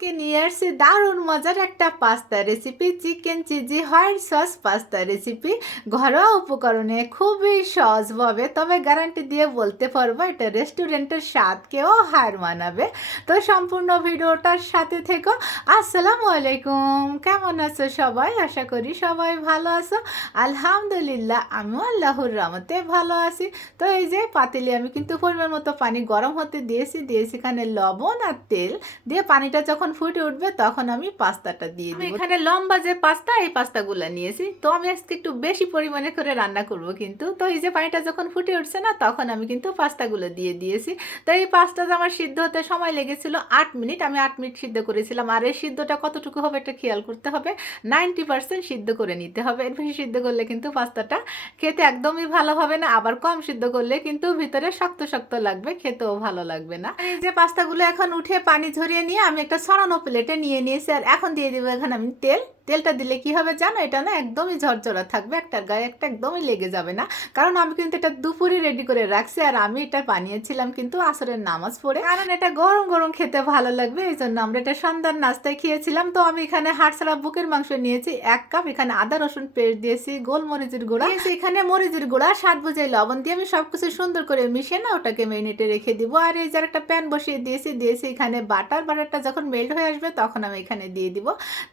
আজকে নিয়ে আসছি দারুণ মজার একটা pasta recipe chicken cheesy white sauce pasta recipe ঘরোয়া উপকরণে খুবই সহজভাবে, তবে গ্যারান্টি দিয়ে বলতে পারব, এটা রেস্টুরেন্টের স্বাদকেও হার মানাবে। তো সম্পূর্ণ ভিডিওটার সাথে থেকো। আসসালামু আলাইকুম, কেমন আছো সবাই? আশা করি সবাই ভালো আছো। আলহামদুলিল্লাহ, আমিও আল্লাহর রহমতে ভালো আছি। তো এই যে পাতিলে আমি কিন্তু পরিমাণ মতো পানি গরম হতে দিয়েছি দিয়েছি এখানে লবণ আর তেল। দিয়ে পানিটা যখন ফুটে উঠবে তখন আমি পাস্তাটা দিয়ে দিই এখানে লম্বা যে পাস্তা এই পাস্তাগুলো নিয়েছি। তো আমি আজকে একটু বেশি পরিমাণে করে রান্না করব কিন্তু। তো এই যে পানিটা যখন ফুটে উঠছে না তখন আমি কিন্তু পাস্তাগুলো দিয়ে দিয়েছি। তো এই পাস্তাটা আমার সিদ্ধ হতে সময় লেগেছিল আট মিনিট আমি আট মিনিট সিদ্ধ করেছিলাম। আর এই সিদ্ধটা কতটুকু হবে এটা খেয়াল করতে হবে। নাইনটি পার্সেন্ট সিদ্ধ করে নিতে হবে। এর বেশি সিদ্ধ করলে কিন্তু পাস্তাটা খেতে একদমই ভালো হবে না। আবার কম সিদ্ধ করলে কিন্তু ভিতরে শক্ত শক্ত লাগবে খেতেও ভালো লাগবে না। এই যে পাস্তাগুলো এখন উঠে পানি ঝরিয়ে নিয়ে আমি একটা সরানো প্লেটে নিয়ে নিয়েছি আর এখন দিয়ে দেবো এখানে আমি তেল। তেলটা দিলে কি হবে জানো? এটা না একদমই ঝরঝরা থাকবে একটার গায়ে একটা একদমই লেগে যাবে না। কারণ আমি কিন্তু এটা দুপুরে রেডি করে রাখছি আর আমি এটা বানিয়েছিলাম কিন্তু আসরের নামাজ পড়ে। কারণ এটা গরম গরম খেতে ভালো লাগবে, এই জন্য আমরা এটা সন্ধ্যার নাস্তায় খেয়েছিলাম। তো আমি এখানে হাড়ছাড়া বুকের মাংস নিয়েছি, এক কাপ। এখানে আদা, রসুন পেস্ট দিয়েছি, গোলমরিচের গুঁড়া। এখানে মরিচের গুঁড়া, স্বাদ বুঝাই লবণ দিয়ে আমি সবকিছু সুন্দর করে মিশিয়ে না ওটাকে মেরিনেটে রেখে দিব। আর এই যে একটা প্যান বসিয়ে দিয়েছি দিয়েছি এখানে বাটার বাটারটা যখন মেল্ট হয়ে আসবে তখন আমি এখানে দিয়ে দিব।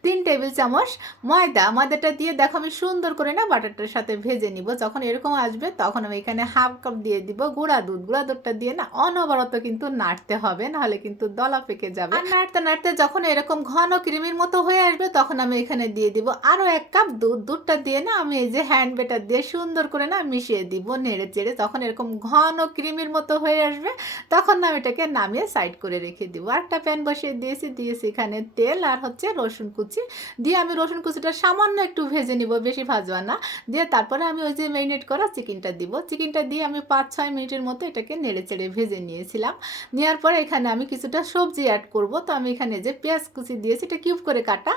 তিন টেবিল চামচ ময়দা। ময়দাটা দিয়ে দেখো আমি সুন্দর করে না বাটারটার সাথে ভেজে নিব। যখন এরকম আসবে তখন আমি এখানে হাফ কাপ দিয়ে দিব গুঁড়া দুধ। গুঁড়া দুধটা দিয়ে না অনবরত কিন্তু নাড়তে হবে, নাহলে কিন্তু দলা পেকে যাবে। আর নাড়তে নাড়তে যখন এরকম ঘন ক্রিমির মতো হয়ে আসবে তখন আমি এখানে দিয়ে দিব আরও এক কাপ দুধ। দুধটা দিয়ে না আমি এই যে হ্যান্ড বেটার দিয়ে সুন্দর করে না মিশিয়ে দিব নেড়ে চেড়ে। যখন এরকম ঘন ক্রিমির মতো হয়ে আসবে তখন আমি এটাকে নামিয়ে সাইড করে রেখে দিব। একটা প্যান বসিয়ে দিয়েছি দিয়েছি এখানে তেল আর হচ্ছে রসুন কুচি। দিয়ে আমি রসুন কুচিটা সামান্য একটু ভেজে নিব, বেশি ভাজবা না। দিয়ে তারপরে আমি ওই যে মেরিনেট করা চিকেনটা দিব। চিকেনটা দিয়ে আমি পাঁচ, ছয় মিনিটের মতো এটাকে নেড়ে চেড়ে ভেজে নিয়েছিলাম। নেওয়ার পরে এখানে আমি কিছুটা সবজি অ্যাড করব। তো আমি এখানে যে পেঁয়াজ কুচি দিয়েছি, এটা কিউব করে কাটা।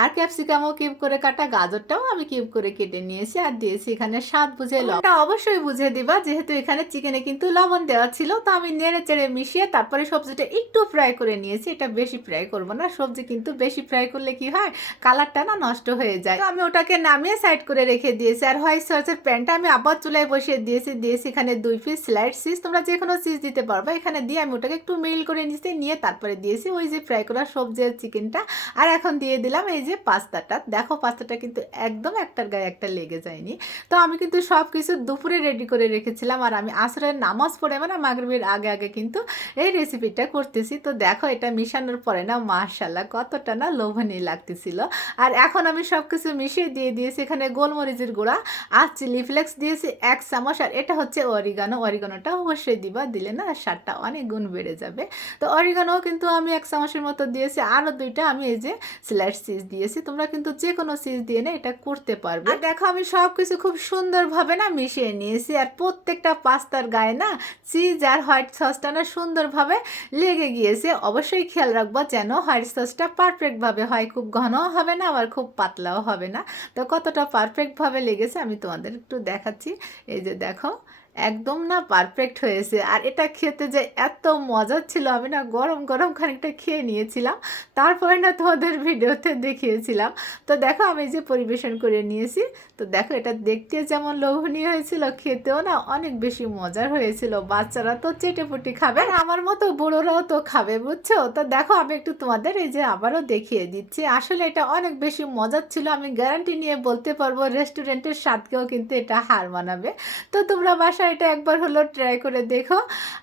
আর ক্যাপসিকামও কিউব করে কাটা, গাজরটাও আমি কিউব করে কেটে নিয়েছি। আর দিয়েছি এখানে স্বাদ বুঝে লবণটা অবশ্যই বুঝে দিবা, যেহেতু এখানে চিকেনে কিন্তু লবণ দেওয়া ছিল। তো আমি নেড়ে চেড়ে মিশিয়ে তারপরে সবজিটা একটু ফ্রাই করে নিয়েছি। এটা বেশি ফ্রাই করব না। সবজি কিন্তু বেশি ফ্রাই করলে কি হয়? কালারটা না নষ্ট হয়ে যায়। তো আমি ওটাকে নামিয়ে সাইড করে রেখে দিয়েছি। আর হোয়াইট সসের প্যানটা আমি আবার চুলায় বসিয়ে দিয়েছি। দিয়েছি এখানে দুই পিস স্লাইড সিজ তোমরা যে কোনো চিজ দিতে পারবে। এখানে দিয়ে আমি ওটাকে একটু মিল করে নিয়েছি। নিয়ে তারপরে দিয়েছি ওই যে ফ্রাই করা সবজি আর চিকেনটা। আর এখন দিয়ে দিলাম এই যে পাস্তাটা। দেখো পাস্তাটা কিন্তু একদম একটার গায়ে একটা লেগে যায়নি। তো আমি কিন্তু সব কিছু দুপুরে রেডি করে রেখেছিলাম। আর আমি আসরের নামাজ পড়ে মানে মাগরবির আগে আগে কিন্তু এই রেসিপিটা করতেছি। তো দেখো এটা মিশানোর পরে না মাশাল্লাহ কতটা না লোভনীয় লাগতেছিল। আর এখন আমি সব কিছু মিশিয়ে দিয়ে দিয়েছি এখানে গোলমরিচের গুঁড়া, আর চিলি ফ্লেক্স দিয়েছি এক চামচ, আর এটা হচ্ছে অরিগানো অরিগানোটা অবশ্যই দিবা, দিলে না স্বাদটা অনেক গুণ বেড়ে যাবে। তো অরিগানোও কিন্তু আমি এক চামচের মতো দিয়েছি আরও দুইটা আমি এই যে স্ল্যাশ চিজ দিয়েছি। তোমরা কিন্তু যে কোনো চিজ দিয়ে না এটা করতে পারবে। আর দেখো আমি সব কিছু খুব সুন্দরভাবে না মিশিয়ে নিয়েছি, আর প্রত্যেকটা পাস্তার গায়ে না চিজ আর হোয়াইট সসটা না সুন্দরভাবে লেগে গিয়েছে। অবশ্যই খেয়াল রাখব যেন হোয়াইট সসটা পারফেক্টভাবে হয়, খুব ঘনও হবে না আবার খুব পাতলাও হবে না। তো কতটা পারফেক্টভাবে লেগেছে আমি তোমাদের একটু দেখাচ্ছি। এই যে দেখো একদম না পারফেক্ট হয়েছে। আর এটা খেতে যে এত মজা ছিল, আমি না গরম গরম খানিকটা খেয়ে নিয়েছিলাম। তারপরে না তোমাদের ভিডিওতে দেখিয়েছিলাম। তো দেখো আমি যে পরিবেশন করে নিয়েছি, তো দেখো এটা দেখতে যেমন লোভনীয় হয়েছিল, খেতেও না অনেক বেশি মজার হয়েছিল। বাচ্চারা তো চেটেপুটি খাবে আর আমার মতো বুড়োরাও তো খাবে, বুঝছ? তো দেখো আমি একটু তোমাদের এই যে আবারও দেখিয়ে দিচ্ছি। আসলে এটা অনেক বেশি মজার ছিল, আমি গ্যারান্টি নিয়ে বলতে পারব রেস্টুরেন্টের স্বাদকেও কিন্তু এটা হার মানাবে। তো তোমরা বাসা এটা একবার হলো ট্রাই করে দেখো।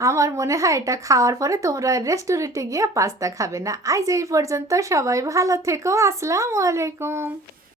আমার মনে হয় এটা খাওয়ার পরে তোমরা রেস্টুরেন্টে গিয়ে পাস্তা খাবে না। আজ এই পর্যন্ত সবাই ভালো থেকো। আসসালামু আলাইকুম।